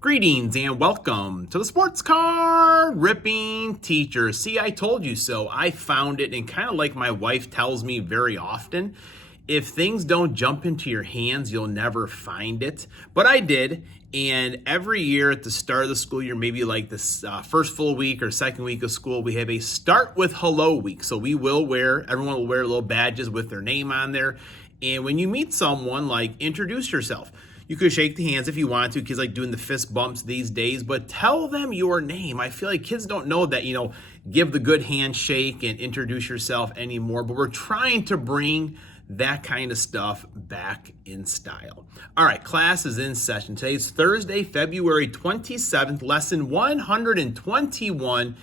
Greetings and welcome to the Sports Car Ripping Teacher. See, I told you so. I found it, and kind of like my wife tells me very often, if things don't jump into your hands, you'll never find it. But I did, and every year at the start of the school year, maybe like this first full week or second week of school, we have a Start with Hello week. So everyone will wear little badges with their name on there. And when you meet someone, like, introduce yourself. You could shake the hands if you want to. Kids like doing the fist bumps these days, but tell them your name. I feel like kids don't know that, give the good handshake and introduce yourself anymore, but we're trying to bring that kind of stuff back in style. All right, class is in session. Today's Thursday, February 27th, lesson 121.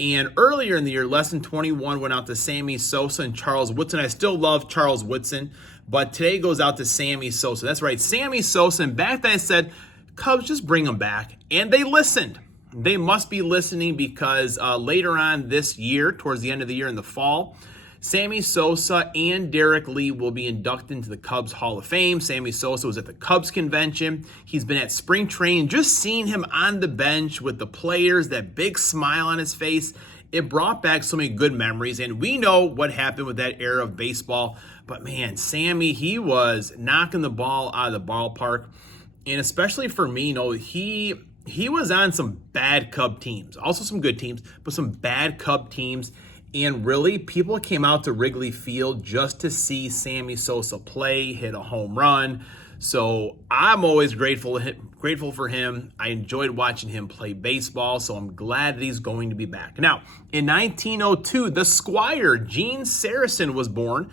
And earlier in the year, lesson 21 went out to Sammy Sosa and Charles Woodson. I still love Charles Woodson, but today goes out to Sammy Sosa. That's right, Sammy Sosa. And back then I said, Cubs, just bring them back. And they listened. They must be listening because later on this year, towards the end of the year in the fall, Sammy Sosa and Derek Lee will be inducted into the Cubs Hall of Fame. Sammy Sosa was at the Cubs convention. He's been at spring training. Just seeing him on the bench with the players, that big smile on his face, it brought back so many good memories. And we know what happened with that era of baseball. But man, Sammy, he was knocking the ball out of the ballpark. And especially for me, he was on some bad Cub teams. Also some good teams, but some bad Cub teams. And really, people came out to Wrigley Field just to see Sammy Sosa play, hit a home run. So I'm always grateful for him. I enjoyed watching him play baseball, so I'm glad that he's going to be back. Now, in 1902, the Squire, Gene Sarazen, was born.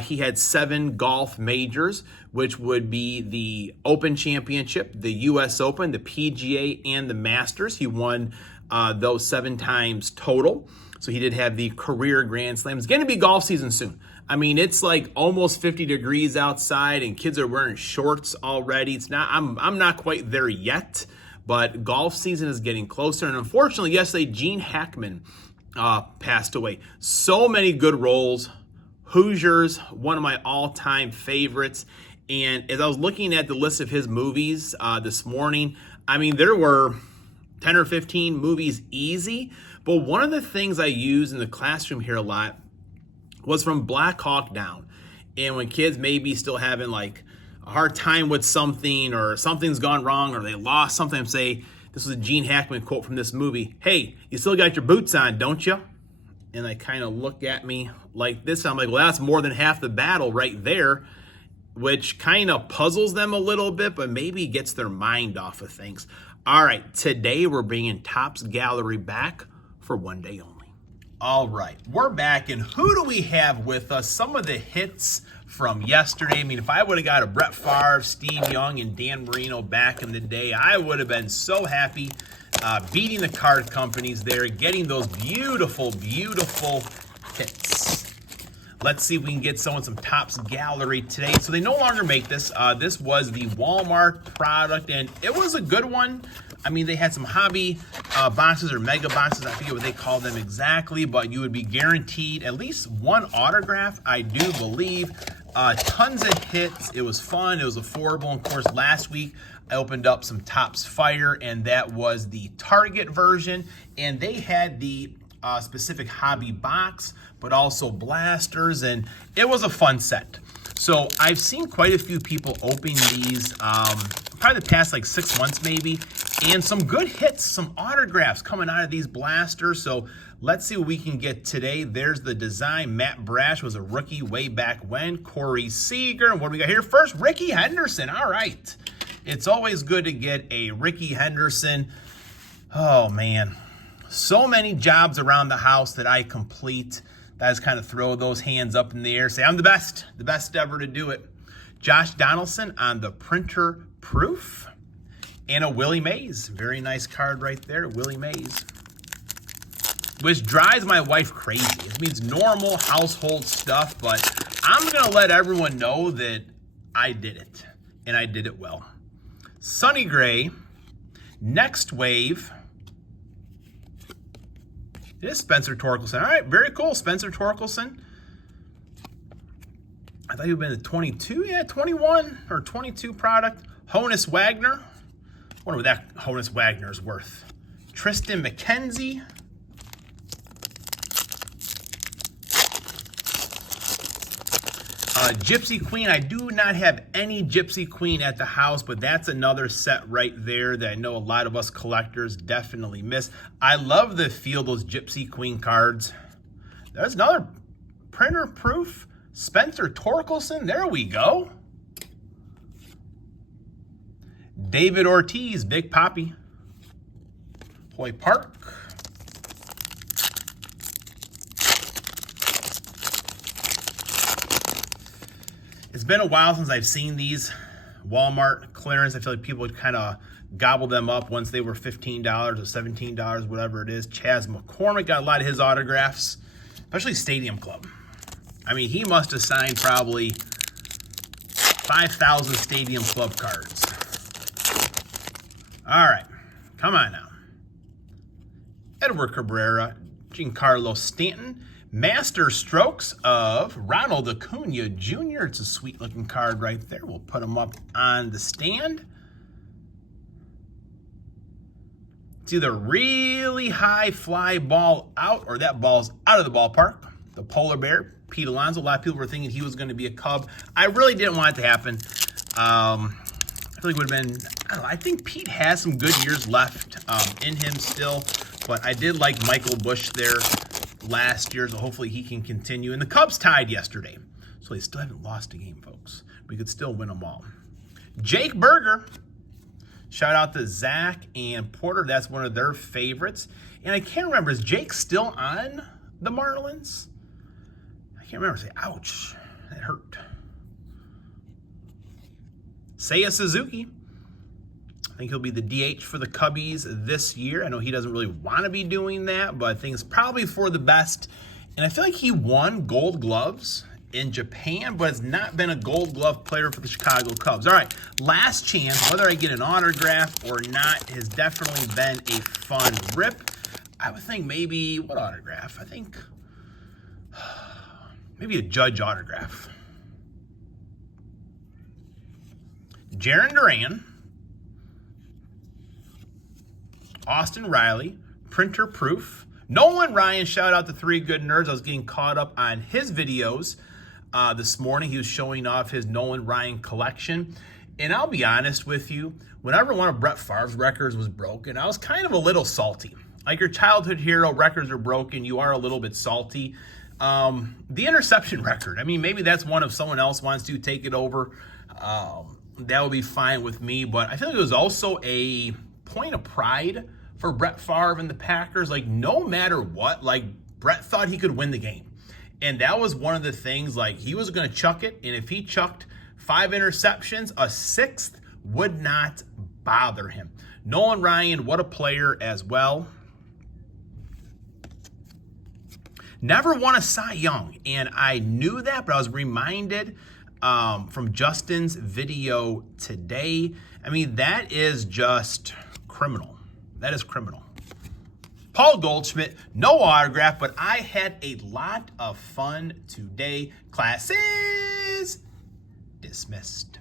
He had 7 golf majors, which would be the Open Championship, the U.S. Open, the PGA, and the Masters. He won those 7 times total. So he did have the career Grand Slam. It's going to be golf season soon. I mean, it's like almost 50 degrees outside and kids are wearing shorts already. It's not. I'm not quite there yet, but golf season is getting closer. And unfortunately, yesterday, Gene Hackman passed away. So many good roles. Hoosiers, one of my all-time favorites. And as I was looking at the list of his movies this morning, I mean, there were 10 or 15 movies easy. But one of the things I use in the classroom here a lot was from Black Hawk Down. And when kids may be still having like a hard time with something, or something's gone wrong, or they lost something, say, this was a Gene Hackman quote from this movie, "Hey, you still got your boots on, don't you?" And they kind of look at me like this. I'm like, well, that's more than half the battle right there, which kind of puzzles them a little bit, but maybe gets their mind off of things. All right, today we're bringing Topps Gallery back for one day only. All right, we're back, and who do we have with us? Some of the hits from yesterday. I mean, if I would have got a Brett Favre, Steve Young, and Dan Marino back in the day, I would have been so happy beating the card companies there, getting those beautiful, beautiful hits. Let's see if we can get some Topps Gallery today. So they no longer make this. This was the Walmart product, and it was a good one. I mean, they had some hobby boxes or mega boxes. I forget what they called them exactly, but you would be guaranteed at least one autograph, I do believe. Tons of hits. It was fun. It was affordable. And of course, last week I opened up some Topps Fire, and that was the Target version. And they had the specific hobby box, but also blasters, and it was a fun set. So I've seen quite a few people opening these probably the past like 6 months maybe, and some good hits, some autographs coming out of these blasters. So let's see what we can get today. There's the design. Matt Brash was a rookie way back when. Corey Seager. And what do we got here? First, Rickey Henderson. All right. It's always good to get a Rickey Henderson. Oh, man. So many jobs around the house that I complete. I just kind of throw those hands up in the air, say, I'm the best ever to do it. Josh Donaldson on the printer proof. And a Willie Mays. Very nice card right there, Willie Mays. Which drives my wife crazy. It means normal household stuff, but I'm going to let everyone know that I did it. And I did it well. Sonny Gray. Next Wave. It is Spencer Torkelson. All right, very cool, Spencer Torkelson. I thought he would have been the 22, 21 or 22 product. Honus Wagner, Wonder what that Honus Wagner is worth. Tristan McKenzie. Gypsy Queen. I do not have any Gypsy Queen at the house, but that's another set right there that I know a lot of us collectors definitely miss. I love the feel of those Gypsy Queen cards. There's another printer proof. Spencer Torkelson. There we go. David Ortiz, Big Poppy. Hoy Park. It's been a while since I've seen these Walmart clearance. I feel like people would kind of gobble them up once they were $15 or $17, whatever it is. Chas McCormick got a lot of his autographs, especially Stadium Club. I mean, he must have signed probably 5,000 Stadium Club cards. All right, come on now. Edward Cabrera, Giancarlo Stanton, Master Strokes of Ronald Acuna Jr. It's a sweet looking card right there. We'll put him up on the stand. It's either really high fly ball out or that ball's out of the ballpark. The Polar Bear, Pete Alonso. A lot of people were thinking he was going to be a Cub. I really didn't want it to happen. I feel like it would have been, I don't know, I think Pete has some good years left in him still, but I did like Michael Busch there last year, so hopefully he can continue. And the Cubs tied yesterday, so they still haven't lost a game, folks. We could still win them all. Jake Burger. Shout out to Zach and Porter. That's one of their favorites. And I can't remember, is Jake still on the Marlins? I can't remember. Say, ouch, that hurt. Seiya Suzuki. I think he'll be the DH for the Cubbies this year. I know he doesn't really want to be doing that, but I think it's probably for the best. And I feel like he won Gold Gloves in Japan, but has not been a Gold Glove player for the Chicago Cubs. All right, last chance, whether I get an autograph or not, has definitely been a fun rip. I would think maybe, what autograph? I think maybe a Judge autograph. Jarren Duran. Austin Riley, printer proof. Nolan Ryan, shout out to Three Good Nerds. I was getting caught up on his videos this morning. He was showing off his Nolan Ryan collection. And I'll be honest with you, whenever one of Brett Favre's records was broken, I was kind of a little salty. Like your childhood hero records are broken, you are a little bit salty. The interception record, I mean, maybe that's one if someone else wants to take it over. That would be fine with me. But I feel like it was also a point of pride for Brett Favre and the Packers. Like, no matter what, like, Brett thought he could win the game. And that was one of the things, like, he was going to chuck it. And if he chucked 5 interceptions, a 6th would not bother him. Nolan Ryan, what a player as well. Never won a Cy Young. And I knew that, but I was reminded from Justin's video today. I mean, that is just criminal. That is criminal. Paul Goldschmidt, no autograph, but I had a lot of fun today. Class is dismissed.